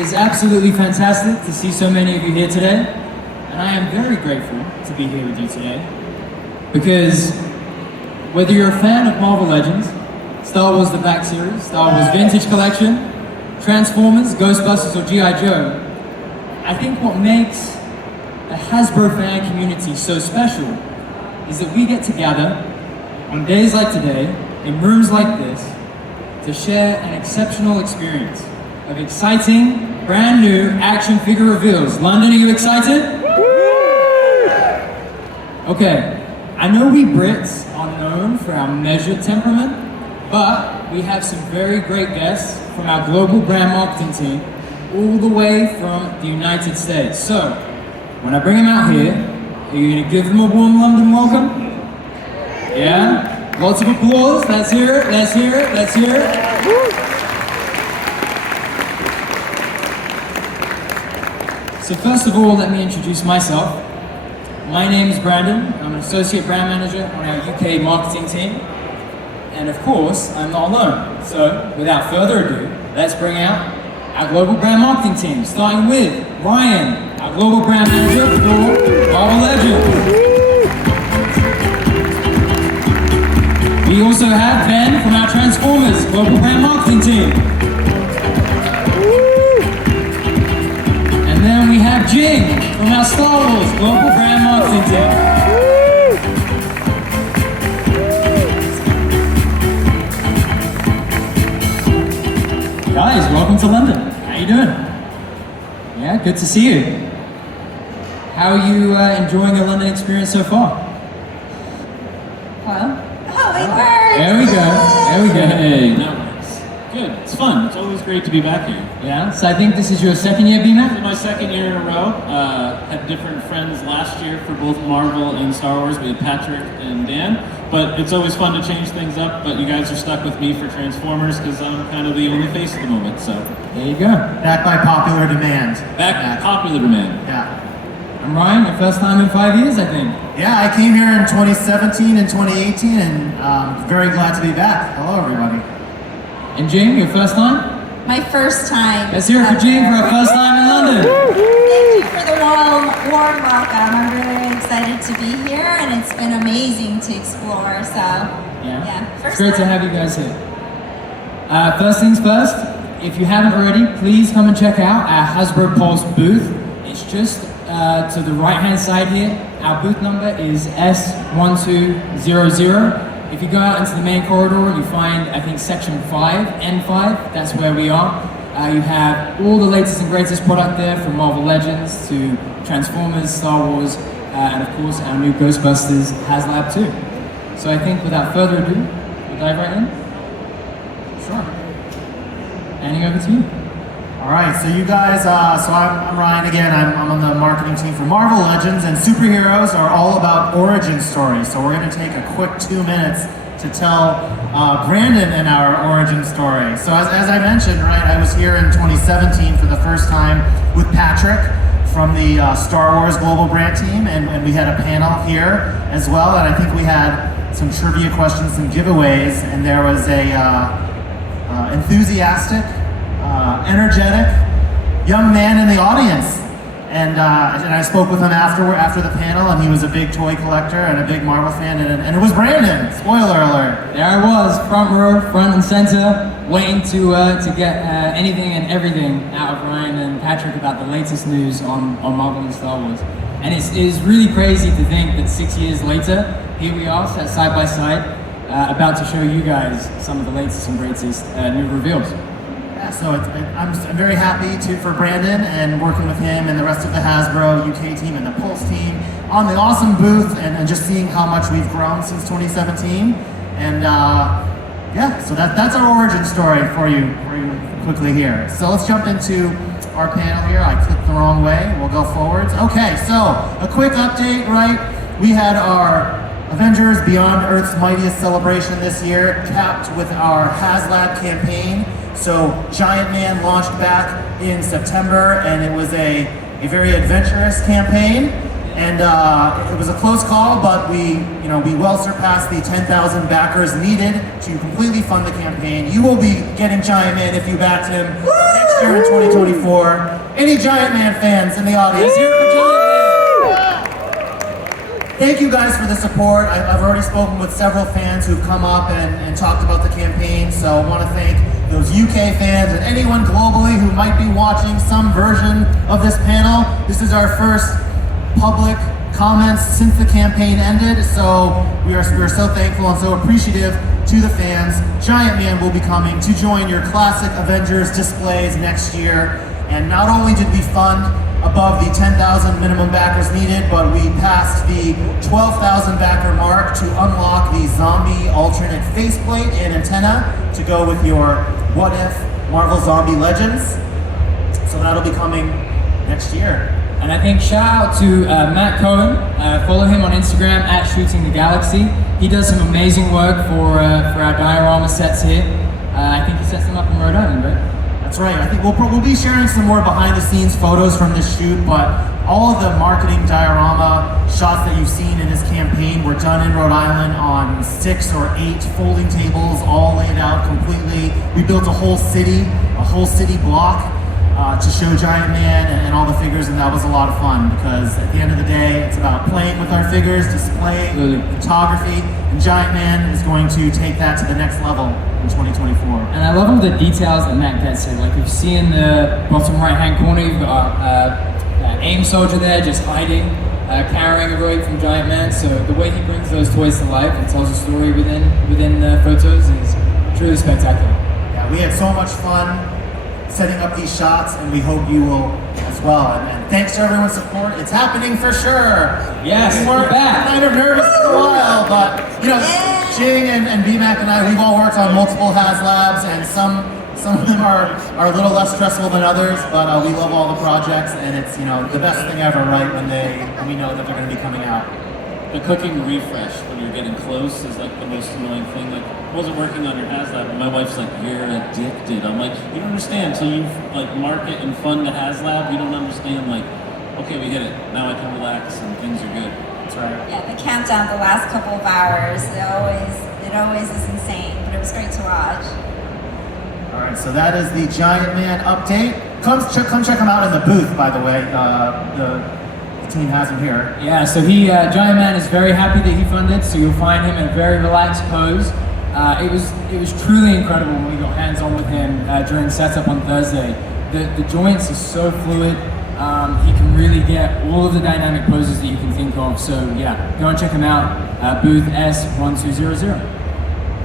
is absolutely fantastic to see so many of you here today, and I am very grateful to be here with you today, because whether you're a fan of Marvel Legends, Star Wars The Black Series, Star Wars Vintage Collection, Transformers, Ghostbusters, or G.I. Joe, I think what makes the Hasbro fan community so special is that we get together on days like today, in rooms like this, to share an exceptional experience of exciting, brand new action figure reveals. London, are you excited? Okay, I know we Brits are known for our measured temperament, but we have some very great guests from our global brand marketing team, all the way from the United States. So, when I bring them out here, are you gonna give them a warm London welcome? Yeah? Lots of applause, let's hear it, let's hear it, let's hear it. So first of all, let me introduce myself. My name is Brandon, I'm an associate brand manager on our UK marketing team. And of course, I'm not alone. So without further ado, let's bring out our global brand marketing team, starting with Ryan, our global brand manager for Marvel Legends. We also have Ben from our Transformers global brand marketing team. And then we have Jing from our Star Wars global brand marketing team. Guys, welcome to London. How you doing? Yeah, good to see you. How are you enjoying your London experience so far? Well, it works! There we go. There we go. Hey, that works. Good. It's fun. It's always great to be back here. Yeah. So I think this is your second year, This is BMAT? my second year in a row. Had different friends last year for both Marvel and Star Wars. We had Patrick and Dan. But it's always fun to change things up. But you guys are stuck with me for Transformers because I'm kind of the only face at the moment. So There you go. Back by popular demand. back popular demand. Yeah. I'm Ryan, your first time in 5 years, I think. Yeah, I came here in 2017 and 2018, and very glad to be back. Hello, everybody. And Jing, your first time? My first time. Let's hear it for Jing for her first time in London. Thank you for the warm welcome. I'm really excited to be here, and it's been amazing to explore. So, yeah. It's great to have you guys here. First things first, if you haven't already, please come and check out our Hasbro Pulse booth. It's just to the right-hand side here. Our booth number is S1200. If you go out into the main corridor, you find, I think, section 5, N5, that's where we are. You have all the latest and greatest product there, from Marvel Legends to Transformers, Star Wars, and of course our new Ghostbusters HasLab 2. So I think without further ado, we'll dive right in. Sure. Handing over to you. All right, so you guys, so I'm Ryan again. I'm on the marketing team for Marvel Legends, and superheroes are all about origin stories. So we're going to take a quick 2 minutes to tell Brandon and our origin story. So as I mentioned, right, I was here in 2017 for the first time with Patrick from the Star Wars Global Brand team, and we had a panel here as well, and I think we had some trivia questions, some giveaways, and there was a enthusiastic, energetic young man in the audience, and I spoke with him after the panel, and he was a big toy collector and a big Marvel fan, and it was Brandon. Spoiler alert! There I was, front row, front and center, waiting to get anything and everything out of Ryan and Patrick about the latest news on Marvel and Star Wars. And it's really crazy to think that 6 years later, here we are, sat side by side, about to show you guys some of the latest and greatest new reveals. Yeah, so I'm very happy for Brandon and working with him and the rest of the Hasbro UK team and the Pulse team on the awesome booth, and just seeing how much we've grown since 2017. And yeah, so that's our origin story for you quickly here. So let's jump into our panel here. I clicked the wrong way. We'll go forwards. Okay, so a quick update, right? We had our Avengers Beyond Earth's Mightiest celebration this year, capped with our HasLab campaign. So Giant Man launched back in September, and it was a very adventurous campaign. And it was a close call, but we well surpassed the 10,000 backers needed to completely fund the campaign. You will be getting Giant Man if you backed him next year in 2024. Any Giant Man fans in the audience? Here for Giant Man. Thank you guys for the support. I've already spoken with several fans who've come up and talked about the campaign, so I want to thank those UK fans and anyone globally who might be watching some version of this panel. This is our first public comments since the campaign ended, so we are so thankful and so appreciative to the fans. Giant Man will be coming to join your classic Avengers displays next year, and not only did we fund above the 10,000 minimum backers needed, but we passed the 12,000 backer mark to unlock the zombie alternate faceplate and antenna to go with your What If Marvel Zombie Legends. So that'll be coming next year. And I think shout out to Matt Cohen. Follow him on Instagram at Shooting the Galaxy. He does some amazing work for our diorama sets here. I think he sets them up in Rhode Island, right? That's right. I think we'll be sharing some more behind the scenes photos from this shoot, but all of the marketing diorama shots that you've seen in this campaign were done in Rhode Island on 6 or 8 folding tables, all laid out completely. We built a whole city block to show Giant Man and all the figures, and that was a lot of fun because at the end of the day, it's about playing with our figures, displaying photography, and Giant Man is going to take that to the next level in 2024. And I love all the details that Matt gets here. Like if you see in the bottom right-hand corner, you've got an AIM soldier there just hiding, carrying a rope from Giant Man. So the way he brings those toys to life and tells a story within the photos is truly spectacular. Yeah, we had so much fun setting up these shots, and we hope you will as well. And thanks to everyone's support. It's happening for sure. Yes, we were we're back. kind of nervous for a while, but you know, Jing and BMAC and I, we've all worked on multiple HasLabs, and some of them are a little less stressful than others, but we love all the projects, and it's, you know, the best thing ever, right, when we know that they're going to be coming out. The cooking refresh when you're getting close is like the most annoying thing. Like, I wasn't working on your HasLab, and my wife's like, "You're addicted." I'm like, "You don't understand until you like market and fund the HasLab. You don't understand. Like, okay, we get it. Now I can relax and things are good." That's right. Yeah, the countdown the last couple of hours, it always is insane, but it was great to watch. All right, so that is the Giant Man update. Come check him out in the booth, by the way. The team has him here. Yeah, so Giant Man is very happy that he funded, so you'll find him in a very relaxed pose. It was truly incredible when we got hands-on with him during setup on Thursday. The joints are so fluid. He can really get all of the dynamic poses that you can think of. So yeah, go and check him out, booth S1200.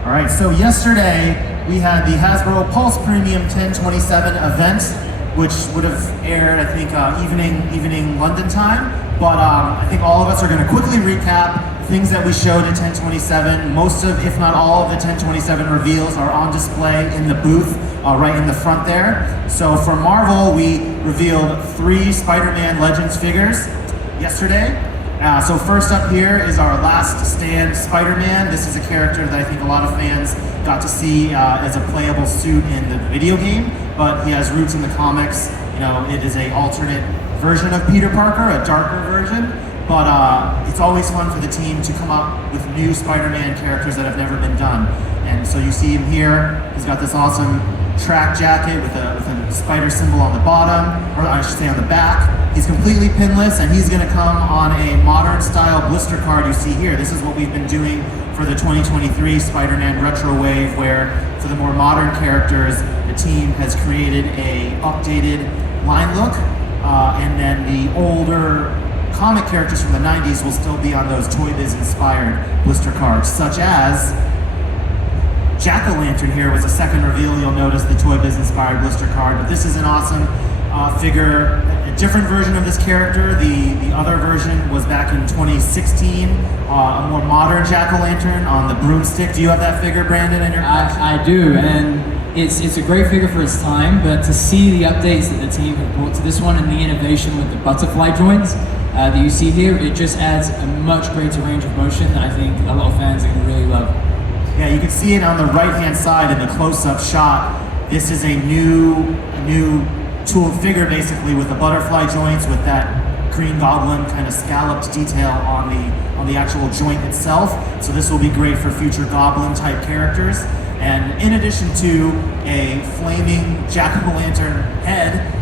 All right, so yesterday we had the Hasbro Pulse Premium 1027 event, which would have aired, I think, evening London time. But I think all of us are going to quickly recap things that we showed at 1027. Most of, if not all of the 1027 reveals are on display in the booth, right in the front there. So for Marvel, we revealed 3 Spider-Man Legends figures yesterday. So first up here is our last stand Spider-Man. This is a character that I think a lot of fans got to see as a playable suit in the video game, but he has roots in the comics. You know, it is an alternate version of Peter Parker, a darker version, but it's always fun for the team to come up with new Spider-Man characters that have never been done. And so you see him here. He's got this awesome track jacket with a spider symbol on the bottom, or I should say on the back. He's completely pinless, and he's gonna come on a modern style blister card you see here. This is what we've been doing for the 2023 Spider-Man Retro Wave, where for the more modern characters, the team has created a updated line look, and then the older comic characters from the 90s will still be on those Toy Biz inspired blister cards, such as Jack-O-Lantern here was a second reveal. You'll notice the Toy Biz inspired blister card, but this is an awesome figure, a different version of this character. The other version was back in 2016, a more modern Jack-O-Lantern on the broomstick. Do you have that figure, Brandon, in your collection? I do, and it's a great figure for its time, but to see the updates that the team have brought to this one and the innovation with the butterfly joints that you see here, it just adds a much greater range of motion that I think a lot of fans are going to really love. Yeah, you can see it on the right-hand side in the close-up shot. This is a new tooled figure, basically, with the butterfly joints, with that Green Goblin kind of scalloped detail on the actual joint itself. So this will be great for future Goblin-type characters. And in addition to a flaming jack-o'-lantern head,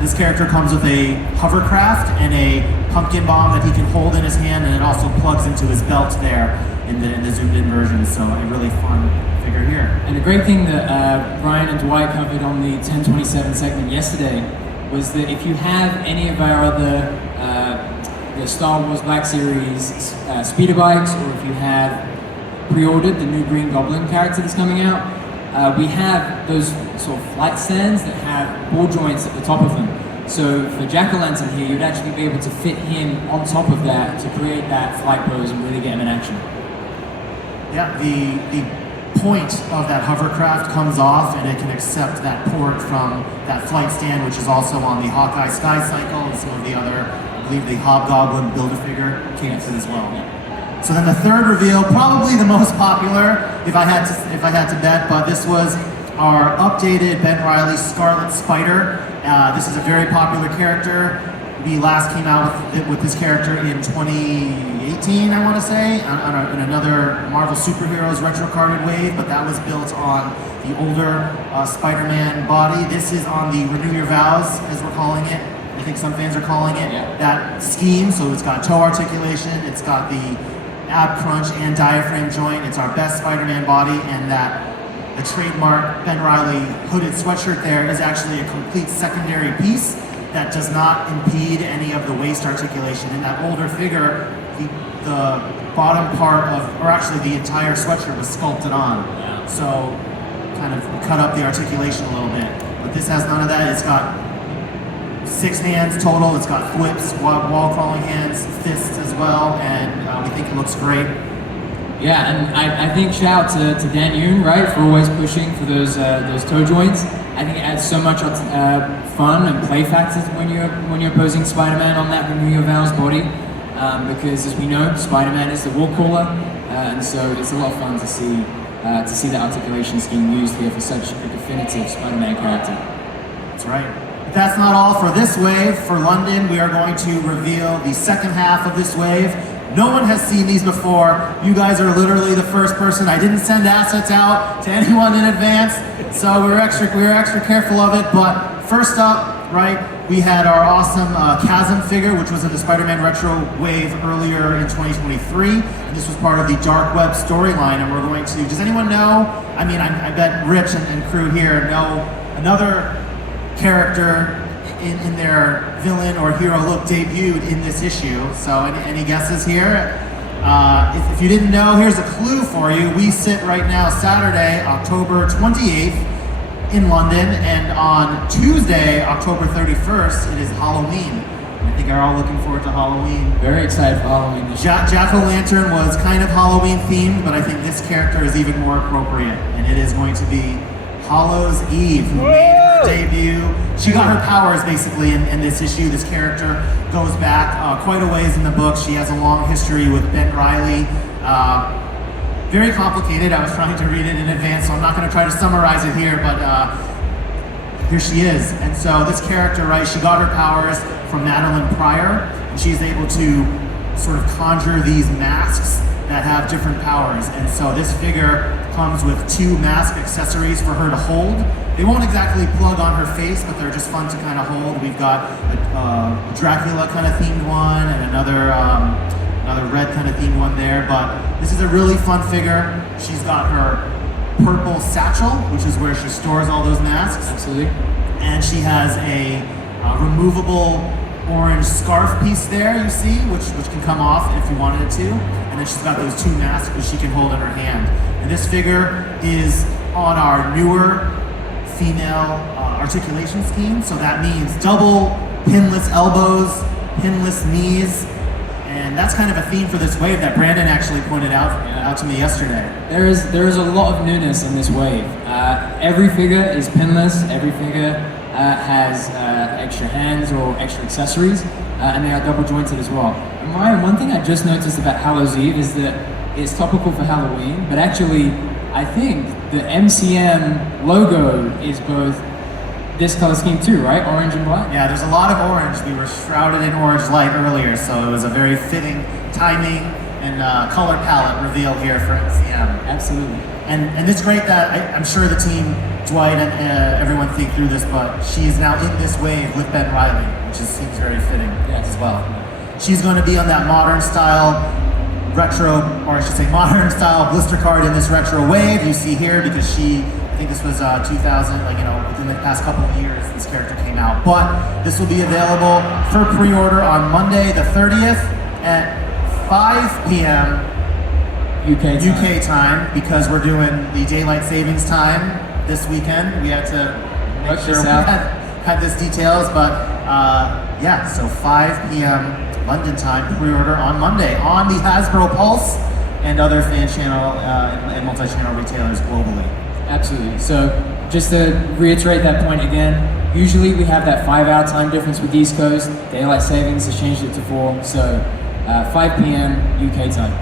this character comes with a hovercraft and a pumpkin bomb that he can hold in his hand, and it also plugs into his belt there in the zoomed-in version. So a really fun figure here. And the great thing that Brian and Dwight covered on the 1027 segment yesterday was that if you have any of our other the Star Wars Black Series speeder bikes, or if you have pre-ordered the new Green Goblin character that's coming out, we have those sort of flight stands that have ball joints at the top of them. So for Jack-O-Lantern here, you'd actually be able to fit him on top of that to create that flight pose and really get him in action. Yeah, the point of that hovercraft comes off, and it can accept that port from that flight stand, which is also on the Hawkeye Sky Cycle and some of the other, I believe the Hobgoblin Build-A-Figure came with it as well. So then the third reveal, probably the most popular, if I had to bet, but this was our updated Ben Reilly Scarlett Spider. This is a very popular character. We last came out with this character in 2018, I want to say, in another Marvel Superheroes Retro Carded Wave, but that was built on the older Spider-Man body. This is on the Renew Your Vows, as we're calling it. I think some fans are calling it. Yeah. That scheme, so it's got toe articulation, it's got the ab crunch and diaphragm joint. It's our best Spider-Man body, and the trademark Ben Reilly hooded sweatshirt there is actually a complete secondary piece that does not impede any of the waist articulation. In that older figure, the bottom part of, or actually the entire sweatshirt was sculpted on. So kind of cut up the articulation a little bit. But this has none of that. It's got 6 hands total. It's got flips, wall crawling hands, fists as well, and we think it looks great. Yeah, and I think shout out to Dan Yoon, right, for always pushing for those toe joints. I think it adds so much fun and play factors when you're posing Spider-Man on that Renew Your Vows body, because as we know, Spider-Man is the wall caller, and so it's a lot of fun to see that articulation scheme used here for such a definitive Spider-Man character. That's right. But that's not all for this wave. For London, we are going to reveal the second half of this wave. No one has seen these before. You guys are literally the first person. I didn't send assets out to anyone in advance, so we were extra careful of it. But first up, right, we had our awesome Chasm figure, which was in the Spider-Man Retro Wave earlier in 2023. And this was part of the Dark Web storyline, and we're going to, does anyone know? I mean, I bet Rich and crew here know another character in their villain or hero look debuted in this issue. So any guesses here? If you didn't know, here's a clue for you. We sit right now Saturday, October 28th in London, and on Tuesday, October 31st, it is Halloween. I think we're all looking forward to Halloween. Very excited for Halloween this year. Jack-O-Lantern was kind of Halloween themed, but I think this character is even more appropriate, and it is going to be Hallow's Eve, who made her debut. She got her powers basically in this issue. This character goes back quite a ways in the book. She has a long history with Ben Reilly. Very complicated. I was trying to read it in advance, so I'm not going to try to summarize it here, but here she is. And so this character, right, she got her powers from Madeline Pryor, and she's able to sort of conjure these masks that have different powers. And so this figure comes with 2 mask accessories for her to hold. They won't exactly plug on her face, but they're just fun to kind of hold. We've got a Dracula kind of themed one, and another red kind of themed one there. But this is a really fun figure. She's got her purple satchel, which is where she stores all those masks. Absolutely. And she has a removable orange scarf piece there, you see, which can come off if you wanted it to. And then she's got those 2 masks which she can hold in her hand. And this figure is on our newer female articulation scheme, so that means double pinless elbows, pinless knees, and that's kind of a theme for this wave that Brandon actually pointed out to me yesterday. There is a lot of newness in this wave. Every figure is pinless. Every figure has extra hands or extra accessories, and they are double jointed as well. And Ryan, one thing I just noticed about Hallow's Eve is that it's topical for Halloween, but actually, I think the MCM logo is both this color scheme too, right? Orange and black? Yeah, there's a lot of orange. We were shrouded in orange light earlier, so it was a very fitting timing and color palette reveal here for MCM. Absolutely. And it's great that I'm sure the team, Dwight and everyone think through this, but she's now in this wave with Ben Reilly, which seems very fitting as well. She's going to be on that modern style retro, or I should say modern style blister card in this retro wave you see here, because I think this was 2000, within the past couple of years this character came out. But this will be available for pre-order on Monday the 30th at 5 p.m. UK time, because we're doing the daylight savings time this weekend. We had to make sure we had this details, but so 5 p.m. London time, pre-order on Monday on the Hasbro Pulse and other fan channel and multi-channel retailers globally. Absolutely. So just to reiterate that point again, usually we have that 5-hour time difference with East Coast. Daylight savings has changed it to 4, so 5 p.m. UK time.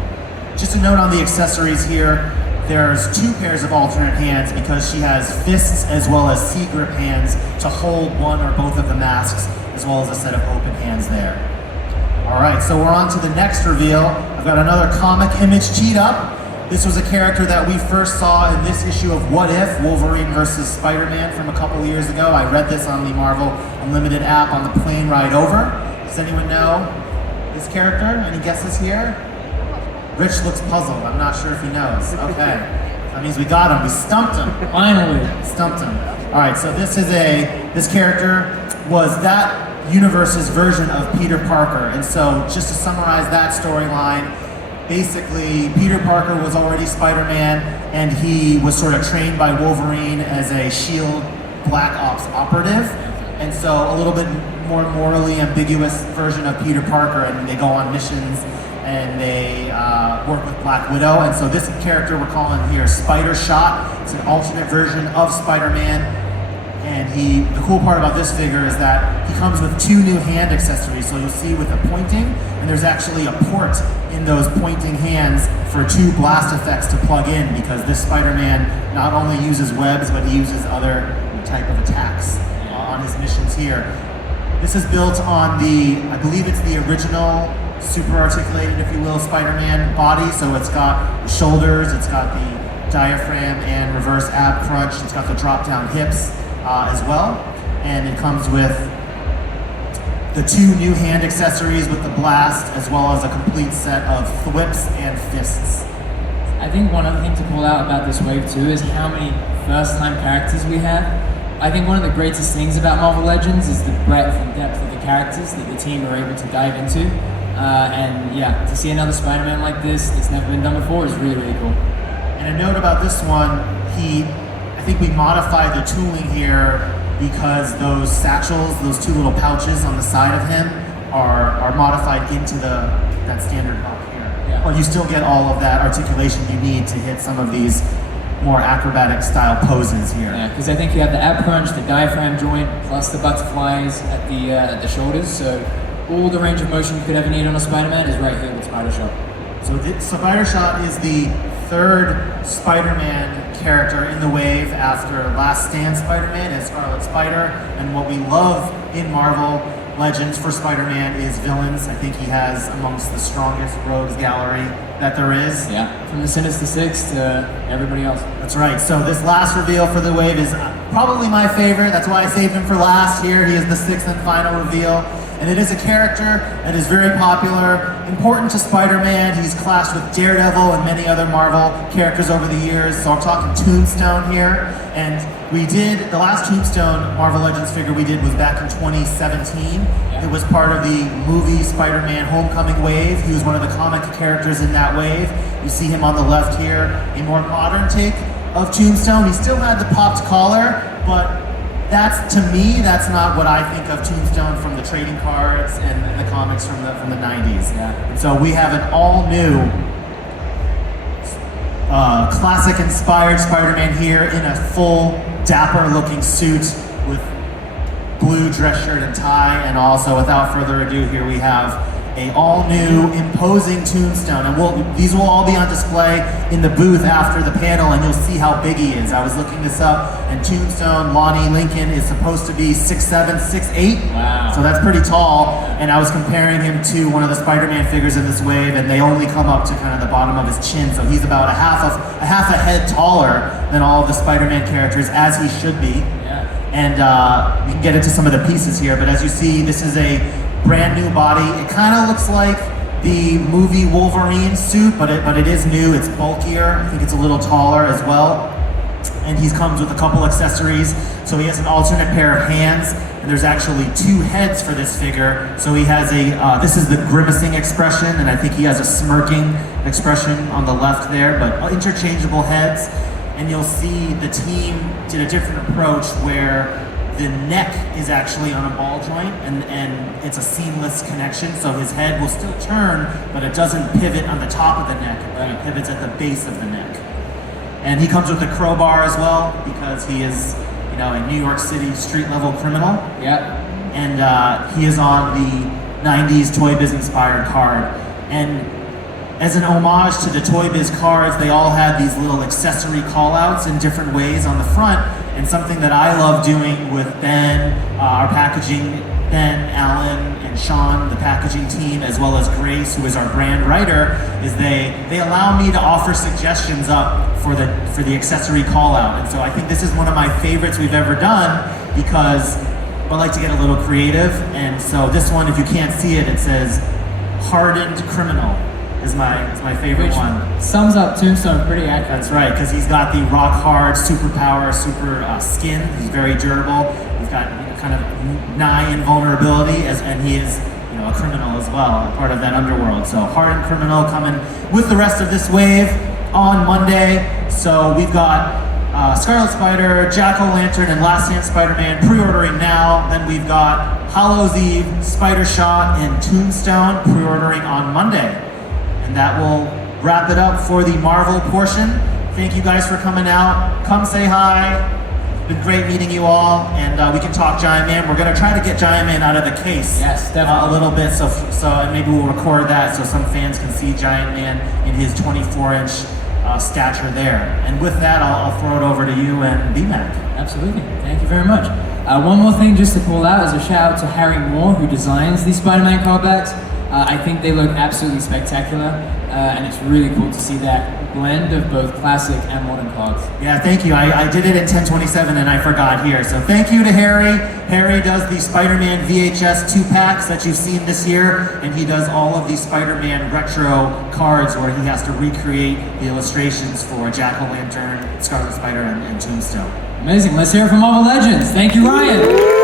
Just a note on the accessories here, there's 2 pairs of alternate hands because she has fists as well as C-grip hands to hold one or both of the masks, as well as a set of open hands there. All right, so we're on to the next reveal. I've got another comic image teed up. This was a character that we first saw in this issue of What If, Wolverine versus Spider-Man from a couple years ago. I read this on the Marvel Unlimited app on the plane ride over. Does anyone know this character? Any guesses here? Rich looks puzzled. I'm not sure if he knows. Okay. That means we got him. We stumped him. Finally. Stumped him. All right, so this character was that universe's version of Peter Parker. And so just to summarize that storyline, basically Peter Parker was already Spider-Man, and he was sort of trained by Wolverine as a SHIELD Black Ops operative. And so a little bit more morally ambiguous version of Peter Parker, and they go on missions and they work with Black Widow. And so this character we're calling here Spider Shot. It's an alternate version of Spider-Man. And the cool part about this figure is that he comes with 2 new hand accessories. So you'll see with the pointing, and there's actually a port in those pointing hands for 2 blast effects to plug in, because this Spider-Man not only uses webs, but he uses other type of attacks on his missions here. This is built on I believe it's the original super articulated, if you will, Spider-Man body. So it's got the shoulders, it's got the diaphragm and reverse ab crunch, it's got the drop down hips as well. And it comes with the 2 new hand accessories with the blast, as well as a complete set of thwips and fists. I think one other thing to call out about this wave too is how many first-time characters we have. I think one of the greatest things about Marvel Legends is the breadth and depth of the characters that the team are able to dive into. And yeah, to see another Spider-Man like this that's never been done before is really, really cool. And a note about this one, I think we modified the tooling here because those satchels, those 2 little pouches on the side of him are modified into that standard box here. Yeah. But you still get all of that articulation you need to hit some of these more acrobatic style poses here. Yeah, because I think you have the ab crunch, the diaphragm joint, plus the butterflies at the shoulders. So all the range of motion you could ever need on a Spider-Man is right here with Spider Shot. So Spider Shot is the 3rd Spider-Man character in the wave after Last Stand Spider-Man as Scarlett Spider. And what we love in Marvel Legends for Spider-Man is villains. I think he has amongst the strongest rogues gallery that there is. Yeah, from the Sinister Six to everybody else. That's right. So this last reveal for the wave is probably my favorite. That's why I saved him for last. Here he is, the 6th and final reveal. And it is a character that is very popular, important to Spider-Man. He's clashed with Daredevil and many other Marvel characters over the years. So I'm talking Tombstone here. And the last Tombstone Marvel Legends figure we did was back in 2017. Yeah. It was part of the movie Spider-Man Homecoming wave. He was one of the comic characters in that wave. You see him on the left here, a more modern take of Tombstone. He still had the popped collar, but to me, that's not what I think of Tombstone from the trading cards and the comics from the 90s. Yeah. And so we have an all-new classic-inspired Spider-Man here in a full, dapper-looking suit with blue dress shirt and tie. And also, without further ado, here we have a all-new imposing Tombstone, and these will all be on display in the booth after the panel, and you'll see how big he is. I was looking this up, and Tombstone, Lonnie Lincoln, is supposed to be 6'7", 6'8". Wow. So that's pretty tall, and I was comparing him to one of the Spider-Man figures in this wave, and they only come up to kind of the bottom of his chin, so he's about a half a head taller than all of the Spider-Man characters, as he should be. And we can get into some of the pieces here, but as you see, this is a brand new body. It kind of looks like the movie Wolverine suit, but it is new. It's bulkier. I think it's a little taller as well. And he comes with a couple accessories. So he has an alternate pair of hands, and there's actually 2 heads for this figure. So he has this is the grimacing expression, and I think he has a smirking expression on the left there, but interchangeable heads. And you'll see the team did a different approach where the neck is actually on a ball joint, and it's a seamless connection, so his head will still turn, but it doesn't pivot on the top of the neck, it pivots at the base of the neck. And he comes with a crowbar as well, because he is, a New York City street-level criminal. Yep. And he is on the 90s Toy Biz inspired card. And as an homage to the Toy Biz cards, they all had these little accessory call-outs in different ways on the front, and something that I love doing with Ben, our packaging, Ben, Alan, and Sean, the packaging team, as well as Grace, who is our brand writer, is they allow me to offer suggestions up for the accessory call-out. And so I think this is one of my favorites we've ever done, because I like to get a little creative, and so this one, if you can't see it, it says, "Hardened Criminal." Is my favorite one. Sums up Tombstone pretty accurately. That's right, because he's got the rock hard superpower, super skin. He's very durable. He's got kind of nigh invulnerability, and he is a criminal as well, part of that underworld. So hardened criminal coming with the rest of this wave on Monday. So we've got Scarlett Spider, Jack-O-Lantern, and Last Stand Spider-Man pre-ordering now. Then we've got Hallow's Eve, Spider-Shot, and Tombstone pre-ordering on Monday. And that will wrap it up for the Marvel portion. Thank you guys for coming out. Come say hi. It's been great meeting you all, and we can talk Giant Man. We're gonna try to get Giant Man out of the case. Yes, definitely. A little bit, so and maybe we'll record that so some fans can see Giant Man in his 24-inch stature there. And with that, I'll throw it over to you and B-Mac. Absolutely, thank you very much. One more thing just to call out is a shout out to Harry Moore, who designs these Spider-Man card backs. I think they look absolutely spectacular, and it's really cool to see that blend of both classic and modern cards. Yeah, thank you. I did it in 1027 and I forgot here. So thank you to Harry. Harry does the Spider-Man VHS 2-packs that you've seen this year, and he does all of these Spider-Man retro cards where he has to recreate the illustrations for Jack-O-Lantern, Scarlet Spider, and Tombstone. Amazing. Let's hear it from Marvel Legends. Thank you, Ryan.